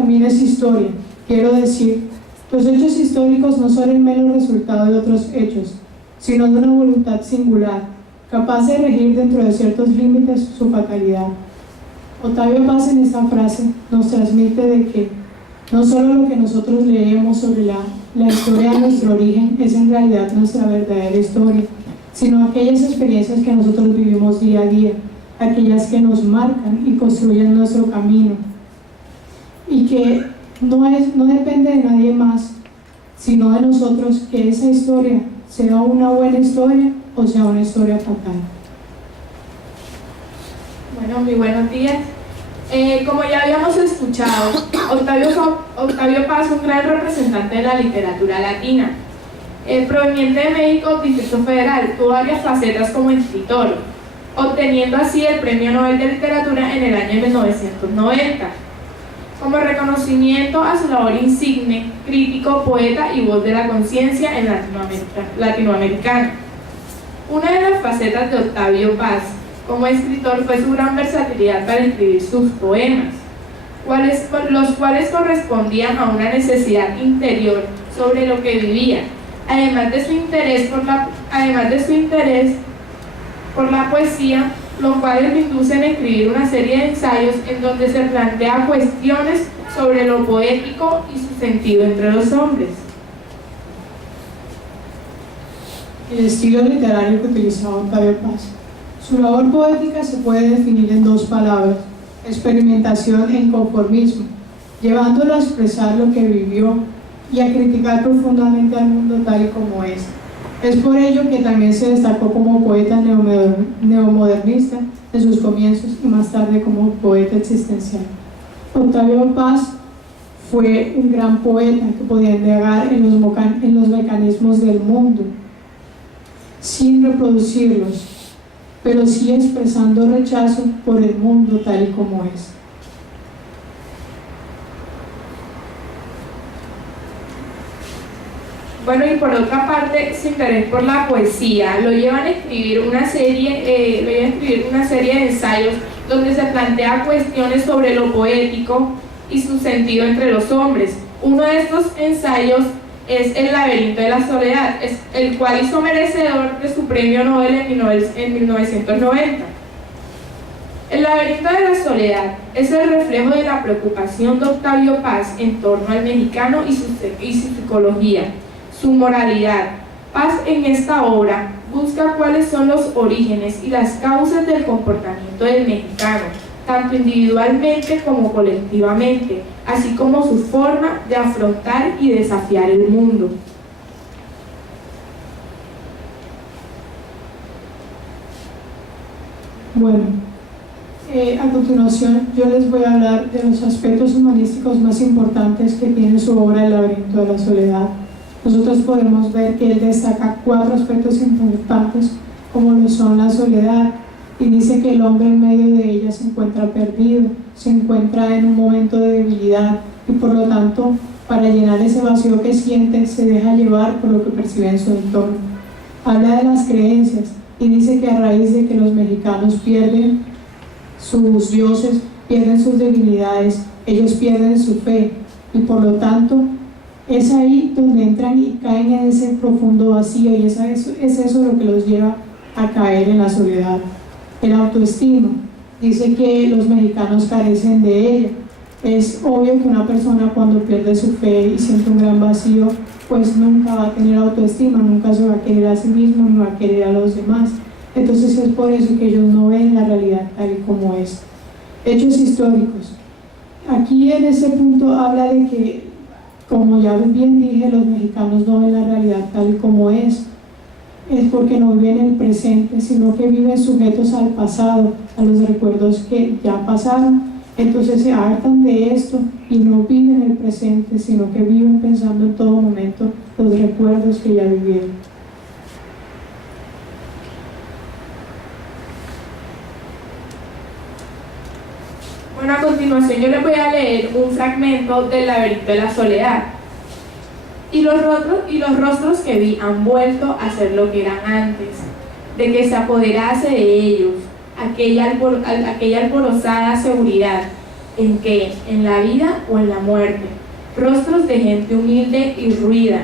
también es historia. Quiero decir, los hechos históricos no son el mero resultado de otros hechos, sino de una voluntad singular, capaz de regir dentro de ciertos límites su fatalidad. Octavio Paz en esta frase nos transmite de que no solo lo que nosotros leemos sobre la historia de nuestro origen es en realidad nuestra verdadera historia, sino aquellas experiencias que nosotros vivimos día a día, aquellas que nos marcan y construyen nuestro camino, y que no depende de nadie más, sino de nosotros, que esa historia sea una buena historia o sea una historia fatal. Bueno, muy buenos días. Como ya habíamos escuchado, Octavio Paz es un gran representante de la literatura latina. Proveniente de México, Distrito Federal, tuvo varias facetas como escritor, obteniendo así el Premio Nobel de Literatura en el año 1990. Como reconocimiento a su labor insigne, crítico, poeta y voz de la conciencia en latinoamericana. Una de las facetas de Octavio Paz como escritor fue su gran versatilidad para escribir sus poemas, los cuales correspondían a una necesidad interior sobre lo que vivía, además de su interés por la poesía, los cuales lo inducen a escribir una serie de ensayos en donde se plantea cuestiones sobre lo poético y su sentido entre los hombres. El estilo literario que utilizaba Octavio Paz. Su labor poética se puede definir en dos palabras: experimentación e inconformismo, llevándolo a expresar lo que vivió y a criticar profundamente al mundo tal y como es. Es por ello que también se destacó como poeta neomodernista en sus comienzos y más tarde como poeta existencial. Octavio Paz fue un gran poeta que podía indagar en los mecanismos del mundo sin reproducirlos, pero sí expresando rechazo por el mundo tal y como es. Bueno, y por otra parte, su interés por la poesía lo llevan a escribir una serie de ensayos donde se plantea cuestiones sobre lo poético y su sentido entre los hombres. Uno de estos ensayos es El laberinto de la soledad, el cual hizo merecedor de su premio Nobel en 1990. El laberinto de la soledad es el reflejo de la preocupación de Octavio Paz en torno al mexicano y su psicología, su moralidad. Paz en esta obra busca cuáles son los orígenes y las causas del comportamiento del mexicano, tanto individualmente como colectivamente, así como su forma de afrontar y desafiar el mundo. Bueno, a continuación yo les voy a hablar de los aspectos humanísticos más importantes que tiene su obra El laberinto de la soledad. Nosotros podemos ver que él destaca 4 aspectos importantes, como lo son la soledad, y dice que el hombre en medio de ella se encuentra perdido, se encuentra en un momento de debilidad, y por lo tanto, para llenar ese vacío que siente, se deja llevar por lo que percibe en su entorno. Habla de las creencias, y dice que a raíz de que los mexicanos pierden sus dioses, pierden sus divinidades, ellos pierden su fe, y por lo tanto, es ahí donde entran y caen en ese profundo vacío, y es eso lo que los lleva a caer en la soledad. El autoestima, dice que los mexicanos carecen de ella. Es obvio que una persona cuando pierde su fe y siente un gran vacío, pues nunca va a tener autoestima, nunca se va a querer a sí mismo, ni va a querer a los demás. Entonces es por eso que ellos no ven la realidad tal y como es. Hechos históricos. Aquí en este punto habla de que, como ya bien dije, los mexicanos no ven la realidad tal y como es porque no viven el presente, sino que viven sujetos al pasado, a los recuerdos que ya pasaron. Entonces se hartan de esto y no viven el presente, sino que viven pensando en todo momento los recuerdos que ya vivieron. Bueno, a continuación yo les voy a leer un fragmento del laberinto de la soledad. Y los rostros que vi han vuelto a ser lo que eran antes, de que se apoderase de ellos aquella alborozada seguridad, ¿En qué? ¿En la vida o en la muerte? Rostros de gente humilde y ruida,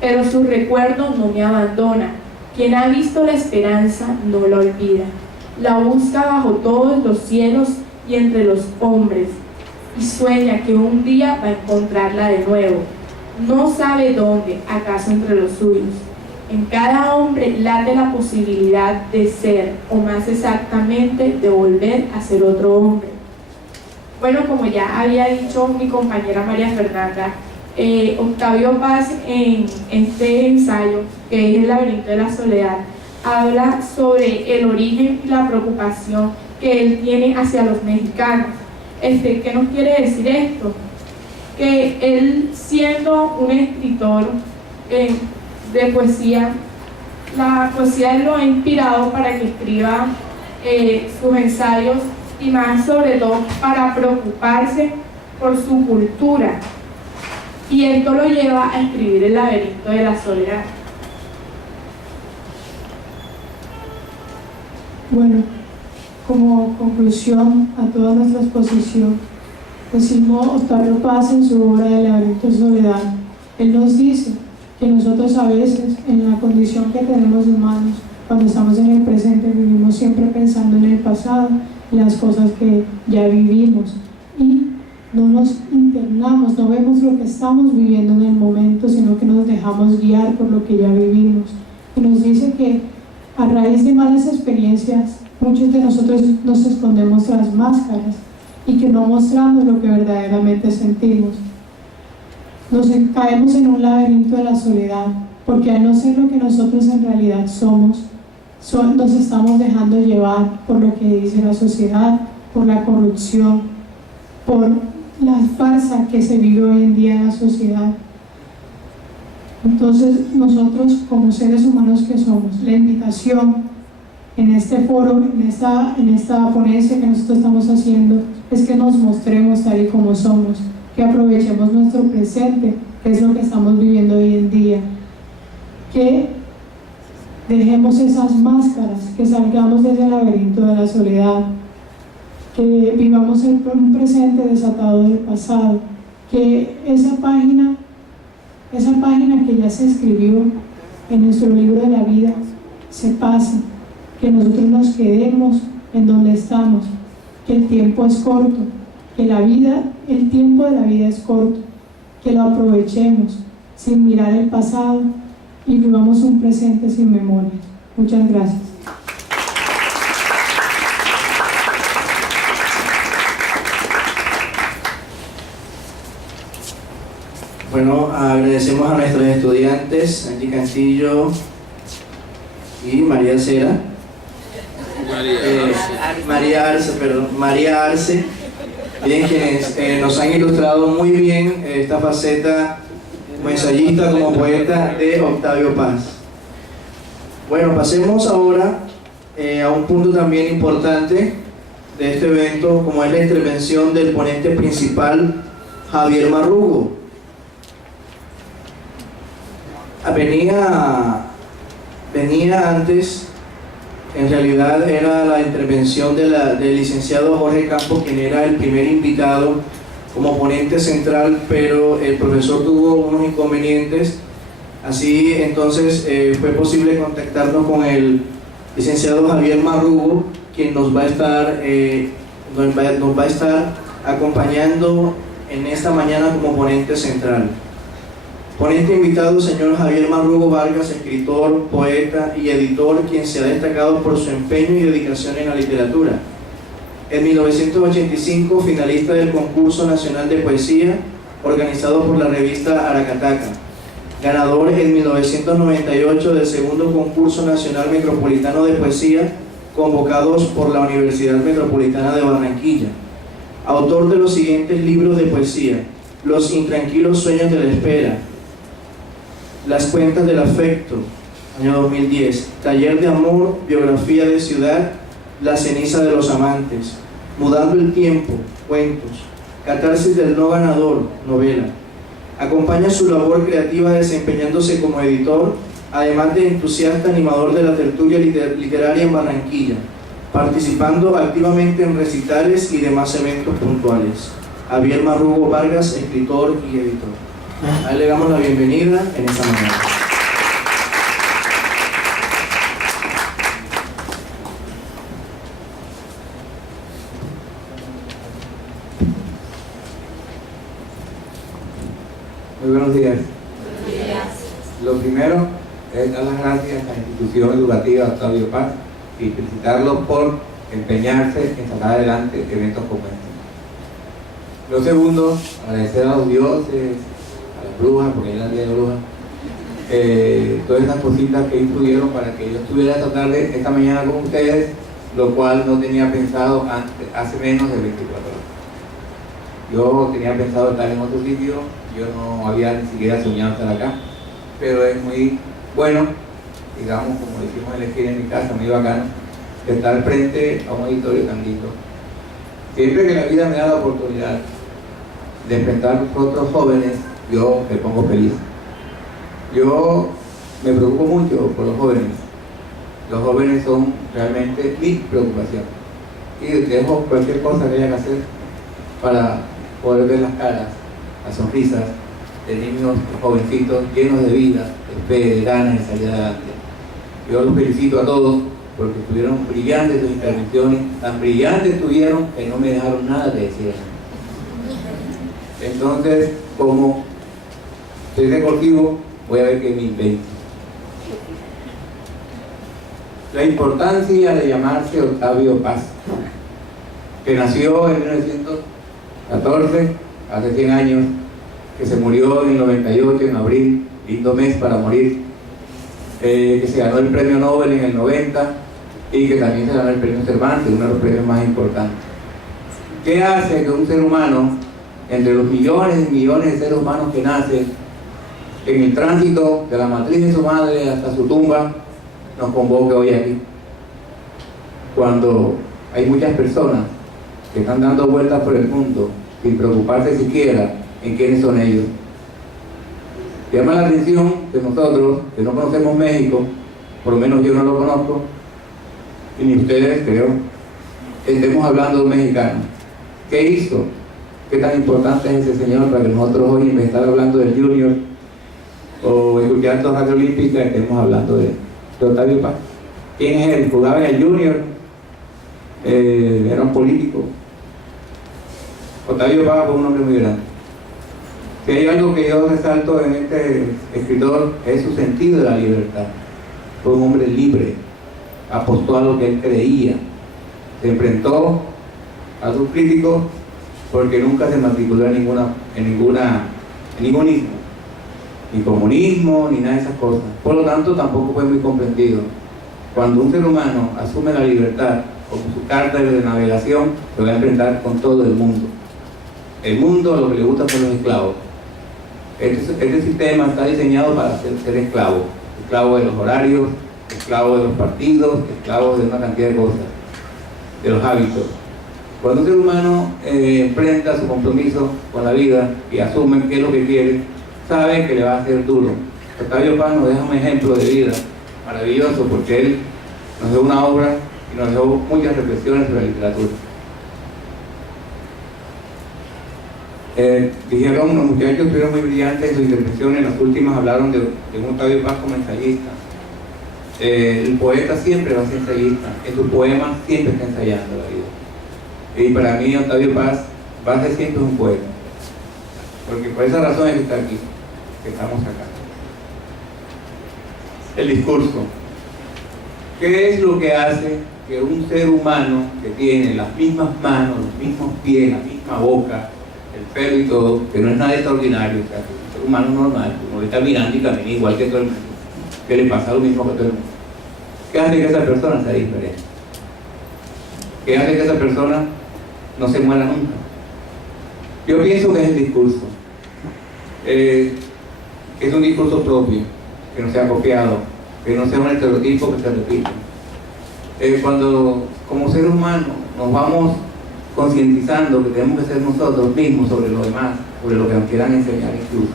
pero su recuerdo no me abandona. Quien ha visto la esperanza no la olvida. La busca bajo todos los cielos y entre los hombres, y sueña que un día va a encontrarla de nuevo. No sabe dónde, acaso entre los suyos. En cada hombre late la posibilidad de ser, o más exactamente, de volver a ser otro hombre. Bueno, como ya había dicho mi compañera María Fernanda, Octavio Paz en este ensayo, que es El laberinto de la soledad, habla sobre el origen y la preocupación que él tiene hacia los mexicanos. ¿Qué nos quiere decir esto? Que él, siendo un escritor de poesía, la poesía lo ha inspirado para que escriba sus ensayos, y más sobre todo para preocuparse por su cultura, y esto lo lleva a escribir El laberinto de la soledad. Bueno, como conclusión a toda nuestra exposición, decimos Octavio Paz en su obra El laberinto de soledad, él nos dice que nosotros a veces, en la condición que tenemos humanos, cuando estamos en el presente, vivimos siempre pensando en el pasado, en las cosas que ya vivimos, y no nos internamos, no vemos lo que estamos viviendo en el momento, sino que nos dejamos guiar por lo que ya vivimos. Y nos dice que a raíz de malas experiencias, muchos de nosotros nos escondemos tras máscaras y que no mostramos lo que verdaderamente sentimos. Nos caemos en un laberinto de la soledad, porque al no ser lo que nosotros en realidad somos, nos estamos dejando llevar por lo que dice la sociedad, por la corrupción, por la farsa que se vive hoy en día en la sociedad. Entonces, nosotros como seres humanos que somos, la invitación en este foro, en esta ponencia que nosotros estamos haciendo, es que nos mostremos tal y como somos, que aprovechemos nuestro presente, que es lo que estamos viviendo hoy en día, que dejemos esas máscaras, que salgamos de ese laberinto de la soledad, que vivamos un presente desatado del pasado, que esa página que ya se escribió en nuestro libro de la vida se pase, que nosotros nos quedemos en donde estamos, que el tiempo es corto, que el tiempo de la vida es corto, que lo aprovechemos sin mirar el pasado y vivamos un presente sin memoria. Muchas gracias. Bueno, agradecemos a nuestros estudiantes, Angie Cantillo y María Cera. María Arce, bien, quienes nos han ilustrado muy bien esta faceta como ensayista, como poeta de Octavio Paz. Bueno, pasemos ahora a un punto también importante de este evento, como es la intervención del ponente principal, Javier Marrugo. Venía antes, en realidad era la intervención del licenciado Jorge Campos, quien era el primer invitado como ponente central, pero el profesor tuvo unos inconvenientes, así entonces fue posible contactarnos con el licenciado Javier Marrugo, quien nos va a estar acompañando en esta mañana como ponente central. Ponente invitado, señor Javier Marrugo Vargas, escritor, poeta y editor, quien se ha destacado por su empeño y dedicación en la literatura. En 1985, finalista del Concurso Nacional de Poesía, organizado por la revista Aracataca. Ganador en 1998 del segundo Concurso Nacional Metropolitano de Poesía, convocados por la Universidad Metropolitana de Barranquilla. Autor de los siguientes libros de poesía: Los intranquilos sueños de la espera, Las cuentas del afecto, año 2010, Taller de amor, biografía de ciudad, La ceniza de los amantes, Mudando el tiempo, cuentos, Catarsis del no ganador, novela. Acompaña su labor creativa desempeñándose como editor, además de entusiasta animador de la tertulia literaria en Barranquilla. participando activamente en recitales y demás eventos puntuales. Javier Marrugo Vargas, escritor y editor. A él le damos la bienvenida en esta mañana. Muy buenos días. Lo primero es dar las gracias a la institución educativa Octavio Paz y felicitarlo por empeñarse en sacar adelante eventos como este. Lo segundo, agradecer a los dioses, a las brujas, porque hay la día de brujas, todas esas cositas que influyeron para que yo estuviera esta tarde, esta mañana con ustedes, lo cual no tenía pensado hace menos de 24 horas. Yo tenía pensado estar en otro sitio, yo no había ni siquiera soñado estar acá, pero es muy bueno, digamos, como decimos en la esquina en mi casa, muy bacano, estar frente a un auditorio tan lindo. Siempre que la vida me da la oportunidad de enfrentar a otros jóvenes, yo me pongo feliz. Yo me preocupo mucho por los jóvenes. Los jóvenes son realmente mi preocupación. Y dejo cualquier cosa que haya que hacer para poder ver las caras, las sonrisas de niños jovencitos llenos de vida, de fe, de ganas de salir adelante. Yo los felicito a todos porque estuvieron brillantes sus intervenciones, tan brillantes estuvieron que no me dejaron nada que decir. Entonces, como soy deportivo, voy a ver qué me invento. La importancia de llamarse Octavio Paz, que nació en 1914, hace 100 años, que se murió en el 98, en abril, lindo mes para morir, que se ganó el premio Nobel en el 90 y que también se ganó el premio Cervantes, uno de los premios más importantes. ¿Qué hace que un ser humano, entre los millones y millones de seres humanos que nacen, en el tránsito de la matriz de su madre hasta su tumba, nos convoque hoy aquí? Cuando hay muchas personas que están dando vueltas por el mundo sin preocuparse siquiera en quiénes son ellos. Llama la atención que nosotros, que no conocemos México, por lo menos yo no lo conozco, y ni ustedes creo, estemos hablando de un mexicano. ¿Qué hizo? ¿Qué tan importante es ese señor para que nosotros hoy, en vez de estar hablando del Junior o escuchando Radio Olímpica, estemos hablando de Octavio Paz? ¿Quién es él? Jugaba en el Junior, era un político. Octavio Paz fue un hombre muy grande. Si hay algo que yo resalto en este escritor, es su sentido de la libertad. Fue un hombre libre, apostó a lo que él creía, se enfrentó a sus críticos porque nunca se matriculó en ningún ismo, ni comunismo, ni nada de esas cosas. Por lo tanto, tampoco fue muy comprendido. Cuando un ser humano asume la libertad como su carta de navegación, se va a enfrentar con todo el mundo. El mundo, lo que le gusta son los esclavos. Este sistema está diseñado para ser esclavo. Esclavo de los horarios, esclavo de los partidos, esclavo de una cantidad de cosas, de los hábitos. Cuando un ser humano enfrenta su compromiso con la vida y asume qué es lo que quiere, sabe que le va a ser duro. Octavio Paz nos deja un ejemplo de vida maravilloso porque él nos dio una obra y nos dejó muchas reflexiones sobre la literatura. Dijeron, los muchachos estuvieron muy brillantes en sus intervenciones, las últimas hablaron de un Octavio Paz como ensayista. El poeta siempre va a ser ensayista, en sus poemas siempre está ensayando la vida. Y para mí Octavio Paz va a ser siempre un poeta, porque por esa razón es que está aquí, que estamos acá. El discurso. ¿Qué es lo que hace que un ser humano que tiene las mismas manos, los mismos pies, la misma boca, el pelo y todo, que no es nada extraordinario, o sea, un ser humano normal, uno está mirando y camina igual que todo el mundo, que le pasa lo mismo que todo el mundo? ¿Qué hace que esa persona sea diferente? ¿Qué hace que esa persona no se muera nunca? Yo pienso que es el discurso. Es un discurso propio, que no sea copiado, que no sea un estereotipo que se repite. Cuando como ser humano nos vamos concientizando que tenemos que ser nosotros mismos sobre lo demás, sobre lo que nos quieran enseñar incluso,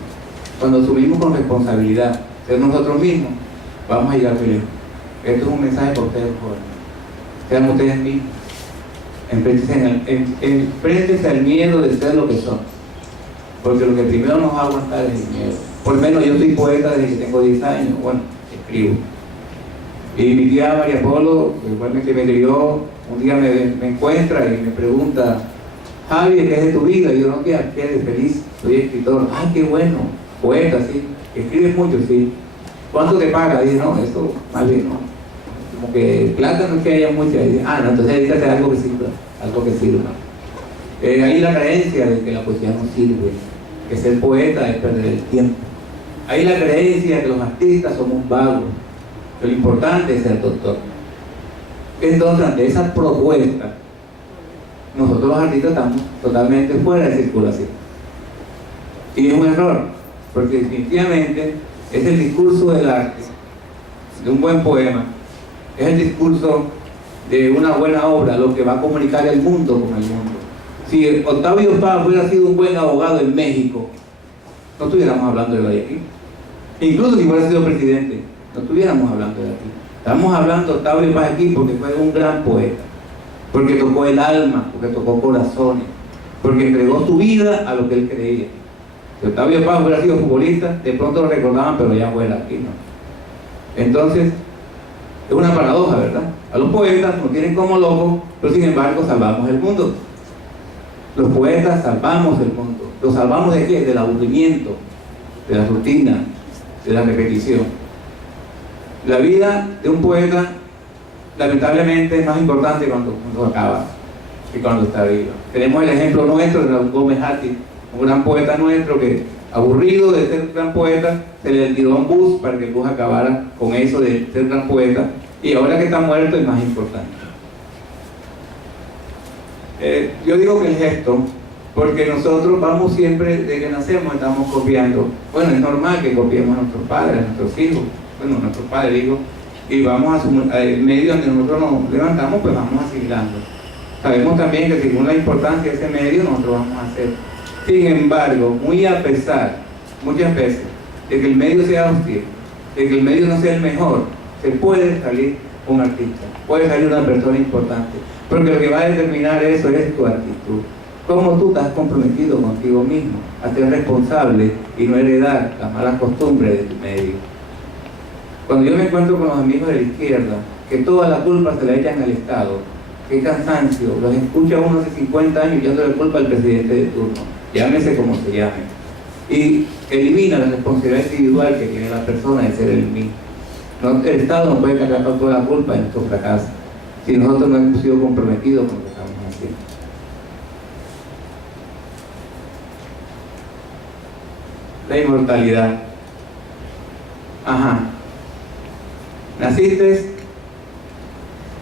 cuando asumimos con responsabilidad ser nosotros mismos, vamos a llegar muy lejos. Esto es un mensaje por ustedes jóvenes. sean ustedes mismos. Enfréntense al miedo de ser lo que son, porque lo que primero nos va a aguantar es el miedo. Por lo menos yo soy poeta desde que tengo 10 años, bueno, escribo. Y mi tía María Polo, igualmente me crió, un día me encuentra y me pregunta: Javi, ¿qué es de tu vida? Y yo: no, tía, ¿qué eres? Feliz, soy escritor. ¡Ay, qué bueno! Poeta, sí. Escribes mucho, sí. ¿Cuánto te paga? Dije: no, eso más bien no. Como que plata no es que haya mucha. Dije: no, entonces dedícate a algo que sirva, algo que sirva. Hay la creencia de que la poesía no sirve, que ser poeta es perder el tiempo. Hay la creencia de que los artistas somos vagos, que lo importante es ser doctor. Entonces, ante esa propuesta, nosotros los artistas estamos totalmente fuera de circulación. Y es un error, porque definitivamente es el discurso del arte, de un buen poema, es el discurso de una buena obra, lo que va a comunicar el mundo con el mundo. Si Octavio Paz hubiera sido un buen abogado en México, no estuviéramos hablando de Guayaquil. Incluso si hubiera sido presidente, no estuviéramos hablando de aquí. Estamos hablando de Octavio Paz aquí porque fue un gran poeta, porque tocó el alma, porque tocó corazones, porque entregó su vida a lo que él creía. Si Octavio Paz hubiera sido futbolista, de pronto lo recordaban, pero ya fue latino. Entonces, es una paradoja, ¿verdad? A los poetas nos tienen como locos, pero sin embargo salvamos el mundo. Los poetas salvamos el mundo. ¿Lo salvamos de qué? Del aburrimiento, de la rutina, de la repetición. La vida de un poeta, lamentablemente, es más importante cuando acaba que cuando está vivo. Tenemos el ejemplo nuestro de Raúl Gómez Hatti, un gran poeta nuestro que, aburrido de ser gran poeta, se le tiró un bus para que el bus acabara con eso de ser gran poeta, y ahora que está muerto es más importante. Yo digo que el gesto, porque nosotros vamos siempre, desde que nacemos estamos copiando. Bueno, es normal que copiemos a nuestros padres, a nuestros hijos, bueno, a nuestros padres, digo, y vamos al medio donde nosotros nos levantamos, pues vamos asimilando. Sabemos también que según la importancia de ese medio, nosotros vamos a hacer. Sin embargo, muy a pesar, muchas veces, de que el medio sea hostil, de que el medio no sea el mejor, se puede salir un artista, puede salir una persona importante, porque lo que va a determinar eso es tu actitud. Cómo tú estás comprometido contigo mismo a ser responsable y no heredar las malas costumbres de tu medio. Cuando yo me encuentro con los amigos de la izquierda, que toda la culpa se la echan al Estado, qué cansancio, los escucha uno hace 50 años echándole culpa al presidente de turno, llámese como se llame, y elimina la responsabilidad individual que tiene la persona de ser el mismo. No, el Estado no puede cargar con toda la culpa de nuestro fracaso si nosotros no hemos sido comprometidos con lo que estamos haciendo. La inmortalidad. Ajá. Naciste,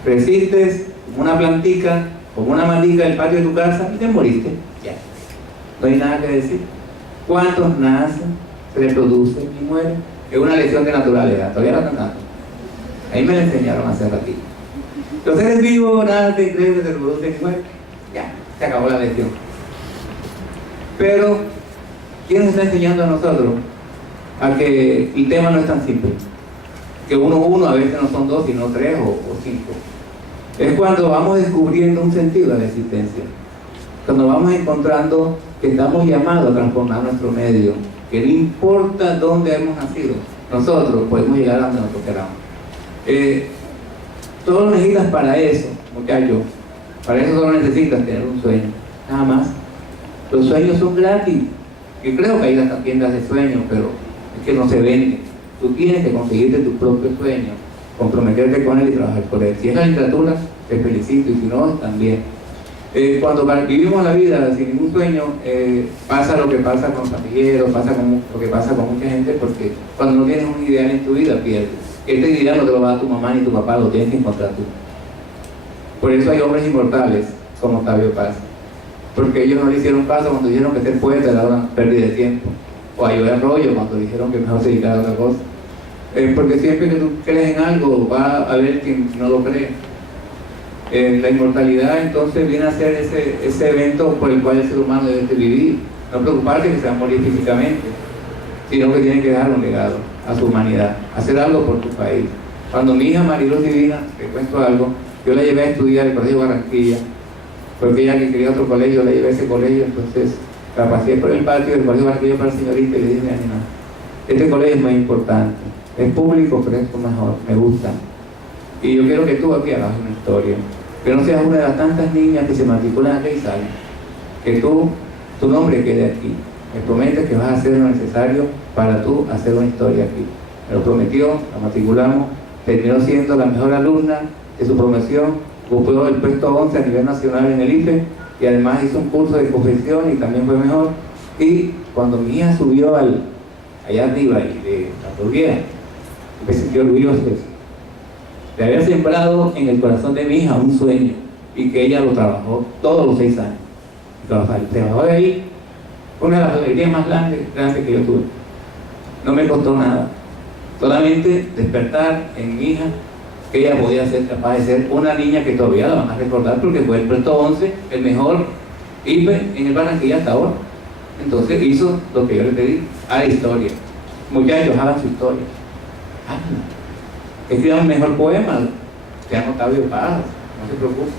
creciste como una plantica, como una matica del patio de tu casa y te moriste. Ya. No hay nada que decir. ¿Cuántos nacen, se reproducen y mueren? Es una lección de naturaleza. Todavía no cantando. Ahí me la enseñaron hace ratito. Los seres vivos nacen, crecen, se reproducen y mueren. Ya, se acabó la lección. Pero, ¿quién nos está enseñando a nosotros a que el tema no es tan simple? Que uno a veces no son dos, sino tres o cinco. Es cuando vamos descubriendo un sentido de la existencia. Cuando vamos encontrando que estamos llamados a transformar nuestro medio. Que no importa dónde hemos nacido, nosotros podemos llegar a donde nosotros queramos. Todo lo necesitas para eso, muchachos. Para eso solo necesitas tener un sueño, nada más. Los sueños son gratis. Yo creo que hay las tiendas de sueños, pero es que no se venden. Tú tienes que conseguirte tu propio sueño, comprometerte con él y trabajar por él. Si es la literatura, te felicito, y si no, también. Cuando vivimos la vida sin ningún sueño, pasa lo que pasa con los pandilleros, pasa lo que pasa con mucha gente, porque cuando no tienes un ideal en tu vida, pierdes. Este ideal no te lo va a dar tu mamá ni tu papá, lo tienes que encontrar tú. Por eso hay hombres inmortales como Octavio Paz, porque ellos no le hicieron caso cuando dijeron que ser poeta era una pérdida de tiempo, o a Joel Arroyo cuando dijeron que mejor se dedicara a otra cosa. Porque siempre que tú crees en algo, va a haber quien no lo cree. La inmortalidad entonces viene a ser ese evento por el cual el ser humano debe vivir. No preocuparse que se va a morir físicamente, sino que tiene que dejar un legado a su humanidad, hacer algo por tu país. Cuando mi hija Mariluz Divina, te cuento algo, Yo la llevé a estudiar al Colegio Barranquilla, porque ella que quería otro colegio, la llevé a ese colegio, entonces la pasé por el patio del Colegio Barranquilla para la señorita y le dije, no, este colegio es muy importante, es público, pero es mejor, me gusta. Y yo quiero que tú aquí hagas una historia, que no seas una de las tantas niñas que se matriculan aquí y salen, que tu nombre quede aquí. Me prometes que vas a hacer lo necesario para tú hacer una historia aquí. Me lo prometió, la matriculamos, terminó siendo la mejor alumna de su promoción, ocupó el puesto 11 a nivel nacional en el IFE y además hizo un curso de confección y también fue mejor. Y cuando mi hija subió allá arriba y de la burguera, me sentí orgulloso de eso, de haber sembrado en el corazón de mi hija un sueño y que ella lo trabajó todos los 6 años. Trabajó de ahí, una de las alegrías más grandes que yo tuve. No me costó nada, solamente despertar en mi hija que ella podía ser capaz de ser una niña que todavía la van a recordar porque fue el puesto 11, el mejor IFE en el Barranquilla hasta ahora. Entonces hizo lo que yo le pedí, a la historia. Muchachos, hagan su historia, háganla. Escriban un mejor poema, se llama Octavio Paz, no se preocupe.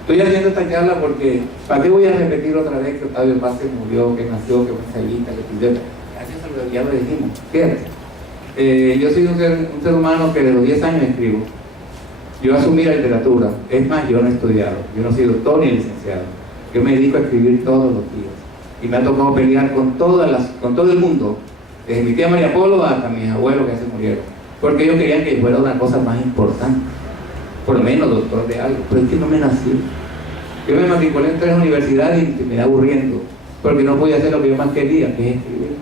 Estoy haciendo esta charla porque, ¿para qué voy a repetir otra vez que Octavio Paz se murió, que nació, que fue ensayista, que pidió? Ya lo dijimos. Yo soy un ser humano que de los 10 años escribo. Yo asumí la literatura, es más, yo no he estudiado, yo no soy doctor ni licenciado. Yo me dedico a escribir todos los días. Y me ha tocado pelear con todo el mundo, desde mi tía María Polo hasta mis abuelos que se murieron. Porque ellos querían que fuera una cosa más importante, por lo menos doctor de algo, pero es que no me nació. Yo me matriculé en 3 universidades y me da aburriendo, porque no podía hacer lo que yo más quería, que es escribir.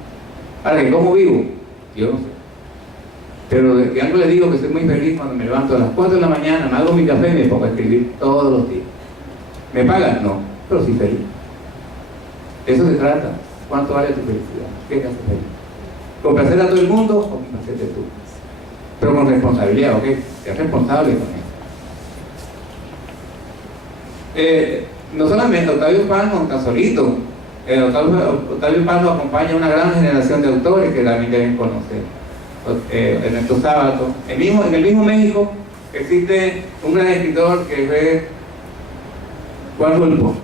Ahora, ¿cómo vivo? Yo no sé. Pero de que algo le digo que soy muy feliz cuando me levanto a las 4 de la mañana, me hago mi café y me pongo a escribir todos los días. ¿Me pagan? No, pero sí feliz. Eso se trata. ¿Cuánto vale tu felicidad? ¿Qué te hace feliz? ¿Complacer a todo el mundo o complacerte tú? Pero con responsabilidad, ¿ok? Ser responsable con eso. No solamente Octavio Paz no está solito. Octavio Paz lo acompaña una gran generación de autores que también deben conocer. Ernesto Sábato. En el mismo México existe un gran escritor que fue Juan Rulfo,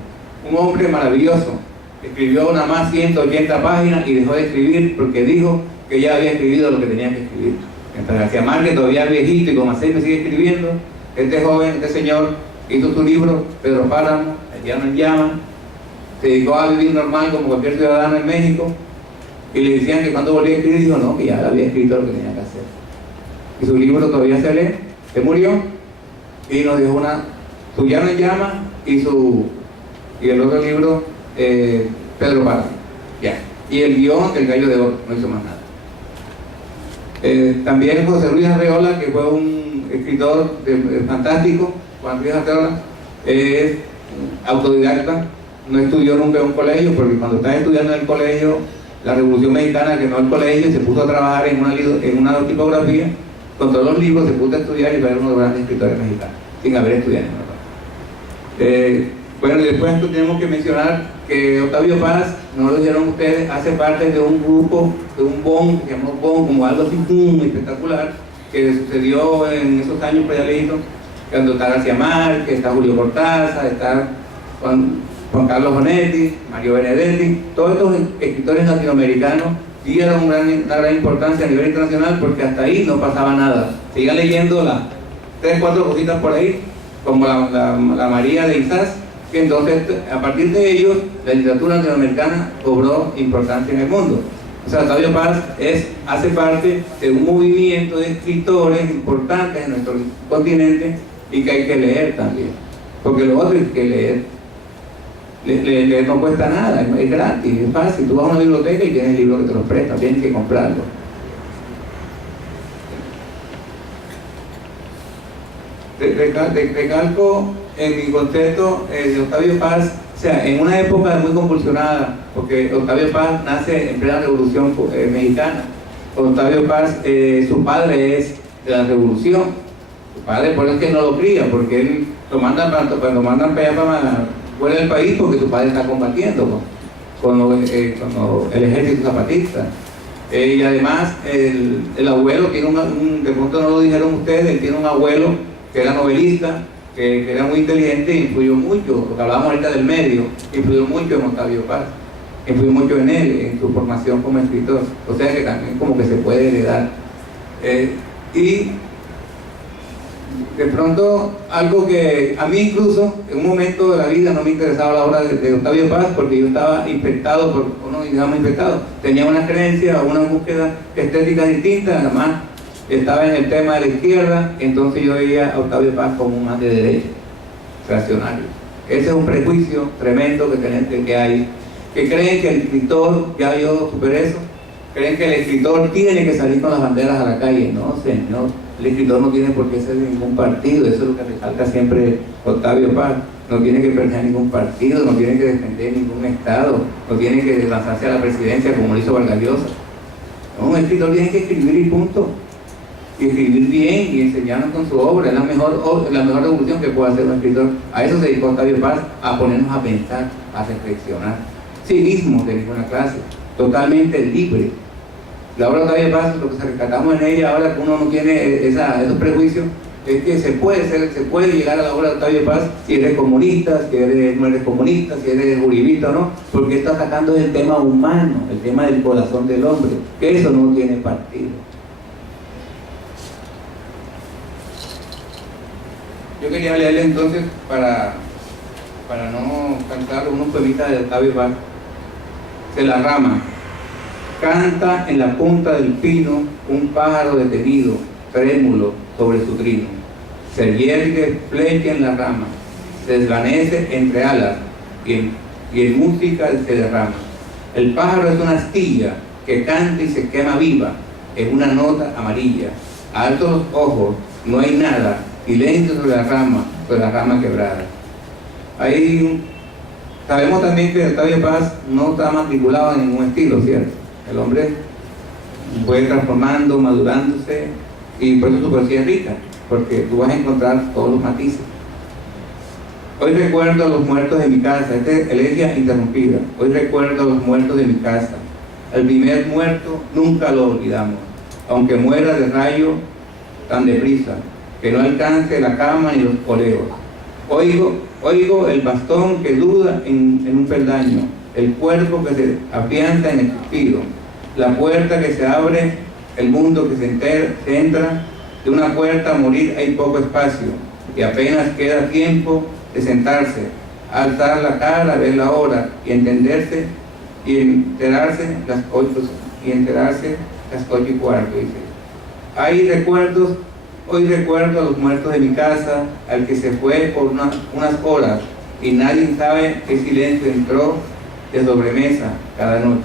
un hombre maravilloso. Escribió nada más 180 páginas y dejó de escribir porque dijo que ya había escribido lo que tenía que escribir. Mientras García Márquez, todavía viejito y con aceite sigue escribiendo, este joven, este señor, hizo su libro, Pedro Páramo, El llano en llama, se dedicó a vivir normal como cualquier ciudadano en México, y le decían que cuando volvía a escribir, dijo no, que ya había escrito lo que tenía que hacer. Y su libro todavía se lee, se murió, y nos dejó su llano en llama y el otro libro, Pedro Páramo, ya. Y el guión, El gallo de oro, no hizo más nada. También José Luis Arreola, que fue un escritor fantástico. Juan Luis Arreola es autodidacta, no estudió nunca en un colegio, porque cuando estaba estudiando en el colegio, la Revolución Mexicana quemó el colegio y se puso a trabajar en una tipografía, con todos los libros, se puso a estudiar y fue uno de los grandes escritores mexicanos, sin haber estudiado en Europa. Bueno, y después tenemos que mencionar que Octavio Paz, no lo dijeron ustedes, hace parte de un grupo, de un BON, que se llamó BON, como algo así muy espectacular, que sucedió en esos años por allá lejitos, cuando está García Márquez, está Julio Cortázar, está Juan Carlos Bonetti, Mario Benedetti, todos estos escritores latinoamericanos dieron una gran importancia a nivel internacional porque hasta ahí no pasaba nada. Sigan leyendo las 3 o 4 cositas por ahí, como la María de Isás, que entonces a partir de ellos la literatura latinoamericana cobró importancia en el mundo. O sea, Octavio Paz hace parte de un movimiento de escritores importantes en nuestro continente y que hay que leer también, porque lo otro es que leer no cuesta nada, es gratis, es fácil. Tú vas a una biblioteca y tienes el libro que te lo presta, tienes que comprarlo. Recalco en mi concepto de Octavio Paz, o sea, en una época muy convulsionada, porque Octavio Paz nace en plena Revolución Mexicana. Octavio Paz, su padre es de la Revolución. Su padre, por eso es que no lo cría, porque él lo mandan para fuera del país porque su padre está combatiendo con el ejército zapatista. Y además el abuelo tiene de pronto no lo dijeron ustedes, él tiene un abuelo que era novelista, que era muy inteligente y influyó mucho, porque hablábamos ahorita del medio, influyó mucho en Octavio Paz, influyó mucho en él, en su formación como escritor, o sea que también como que se puede heredar. Y de pronto algo que a mí incluso en un momento de la vida no me interesaba la obra de Octavio Paz, porque yo estaba infectado por, no digamos infectado, tenía una creencia o una búsqueda estética distinta, además estaba en el tema de la izquierda, entonces yo veía a Octavio Paz como un más de derecha, reaccionario. Ese es un prejuicio tremendo que hay, que creen que el escritor, ya yo superé eso, creen que el escritor tiene que salir con las banderas a la calle. No, señor, el escritor no tiene por qué ser de ningún partido, eso es lo que recalca siempre Octavio Paz. No tiene que pertenecer a ningún partido, no tiene que defender ningún estado, no tiene que lanzarse a la presidencia como lo hizo Vargas Llosa. No, un escritor tiene que escribir y punto. Y escribir bien y enseñarnos con su obra, es la mejor revolución que puede hacer un escritor. A eso se dedicó Octavio Paz, a ponernos a pensar, a reflexionar. Civismo de ninguna clase, totalmente libre. La obra de Octavio Paz, lo que rescatamos en ella ahora que uno no tiene esos prejuicios, es que se puede llegar a la obra de Octavio Paz si eres comunista, si no eres comunista, si eres uribista o no, porque está atacando el tema humano, el tema del corazón del hombre, que eso no tiene partido. Yo quería leerle entonces, para no cantar unos poemitas de Octavio Paz. De la rama. Canta en la punta del pino un pájaro detenido, trémulo sobre su trino. Se yergue flecha en la rama, se desvanece entre alas y en música se derrama. El pájaro es una astilla que canta y se quema viva en una nota amarilla. A altos ojos no hay nada, silencio sobre la rama quebrada. Sabemos también que Octavio Paz no está matriculado en ningún estilo, ¿cierto? El hombre fue transformando, madurándose, y por eso su poesía es rica, porque tú vas a encontrar todos los matices. Hoy recuerdo a los muertos de mi casa, esta es elegía interrumpida. Hoy recuerdo a los muertos de mi casa. El primer muerto nunca lo olvidamos, aunque muera de rayo tan deprisa, que no alcance la cama ni los coleos. Oigo el bastón que duda en un peldaño, el cuerpo que se afianza en el suspiro, la puerta que se abre, el mundo que se entra. De una puerta a morir hay poco espacio, y apenas queda tiempo de sentarse, alzar la cara, ver la hora, y entenderse, y enterarse las 8:15, dice. Hoy recuerdo a los muertos de mi casa, al que se fue por unas horas, y nadie sabe qué silencio entró de sobremesa cada noche.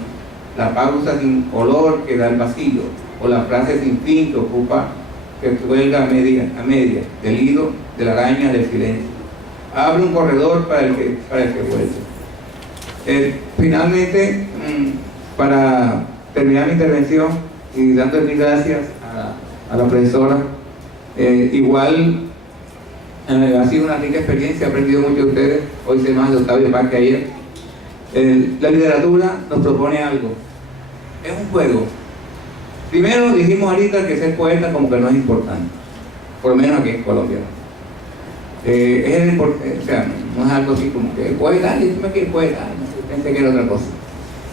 La pausa sin olor que da el vacío, o la frase sin fin que cuelga a media, del hilo de la araña del silencio. Abre un corredor para el que vuelve. Finalmente, para terminar mi intervención, y dando mis gracias a la profesora, igual ha sido una rica experiencia, he aprendido mucho de ustedes, hoy sé más de Octavio Paz que ayer. La literatura nos propone algo, es un juego. Primero dijimos ahorita que ser poeta como que no es importante, por lo menos aquí en Colombia. O sea, no es algo así como que poeta, dime que es poeta, pensé que era otra cosa.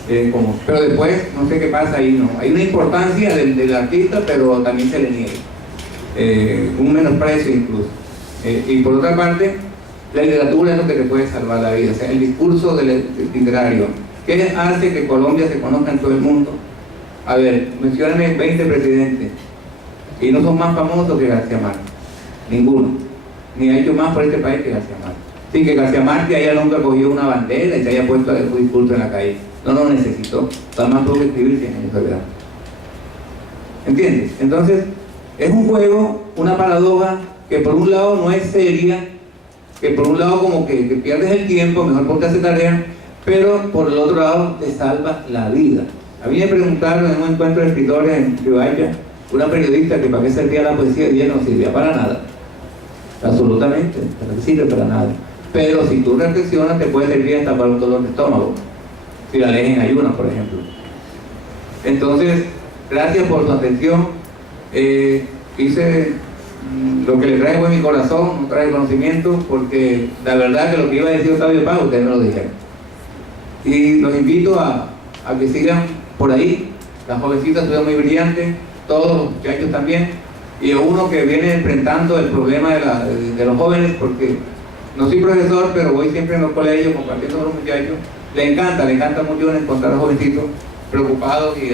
Pero después no sé qué pasa ahí, no. Hay una importancia del artista, pero también se le niega. Un menosprecio incluso. Y por otra parte, la literatura es lo que te puede salvar la vida, o sea, el discurso literario. ¿Qué hace que Colombia se conozca en todo el mundo? A ver, mencióname 20 presidentes y no son más famosos que García Márquez, ninguno, ni ha hecho más por este país que García Márquez. Sí, que García Márquez haya nunca cogido una bandera y se haya puesto a dar un discurso en la calle, no lo necesitó, además tuvo que escribir 100 años de soledad. ¿Entiendes? Entonces, es un juego, una paradoja que por un lado no es seria, que por un lado como que pierdes el tiempo, mejor porque hace tarea, pero por el otro lado te salva la vida. A mí me preguntaron en un encuentro de escritores en Ribaya, una periodista, que para qué servía la poesía, y ella no servía para nada, absolutamente, no sirve para nada, pero si tú reflexionas te puede servir hasta para un dolor de estómago, si la lees en ayunas, por ejemplo. Entonces, Gracias por su atención. Hice lo que le trae en mi corazón, no trae conocimiento, porque la verdad que lo que iba a decir Octavio Paz, ustedes me lo dijeron. Y los invito a que sigan por ahí. Las jovencitas estuvieron muy brillantes, todos los muchachos también, y uno que viene enfrentando el problema de los jóvenes, porque no soy profesor, pero voy siempre en los colegios compartiendo con los muchachos. Le encanta mucho encontrar a los jovencitos preocupados y